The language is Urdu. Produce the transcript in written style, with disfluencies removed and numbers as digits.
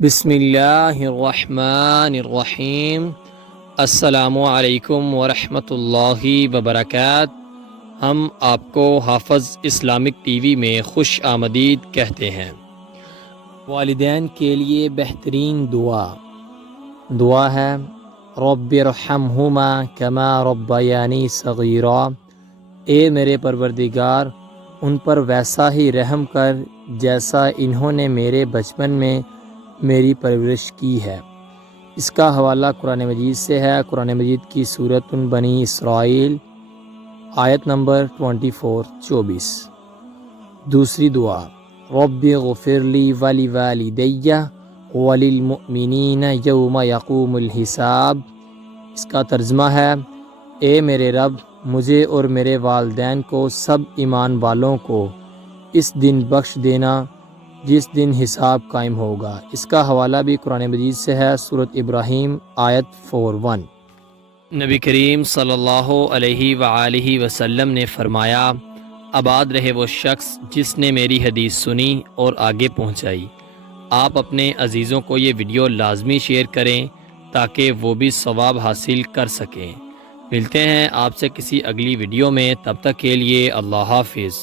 بسم اللہ الرحمن الرحیم۔ السلام علیکم ورحمۃ اللہ وبرکاتہ۔ ہم آپ کو حافظ اسلامک ٹی وی میں خوش آمدید کہتے ہیں۔ والدین کے لیے بہترین دعا ہے رب ارحمہما کما ربیانی صغیرا۔ اے میرے پروردگار، ان پر ویسا ہی رحم کر جیسا انہوں نے میرے بچپن میں میری پرورش کی ہے۔ اس کا حوالہ قرآن مجید سے ہے۔ قرآن مجید کی سورۃ بنی اسرائیل آیت نمبر 24-24۔ دوسری دعا رب اغفر لی ولوالدی وللمؤمنین یوم یقوم الحساب۔ اس کا ترجمہ ہے اے میرے رب، مجھے اور میرے والدین کو سب ایمان والوں کو اس دن بخش دینا جس دن حساب قائم ہوگا۔ اس کا حوالہ بھی قرآن مجید سے ہے۔ سورۃ ابراہیم آیت 41۔ نبی کریم صلی اللہ علیہ وآلہ وسلم نے فرمایا، آباد رہے وہ شخص جس نے میری حدیث سنی اور آگے پہنچائی۔ آپ اپنے عزیزوں کو یہ ویڈیو لازمی شیئر کریں تاکہ وہ بھی ثواب حاصل کر سکیں۔ ملتے ہیں آپ سے کسی اگلی ویڈیو میں، تب تک کے لیے اللہ حافظ۔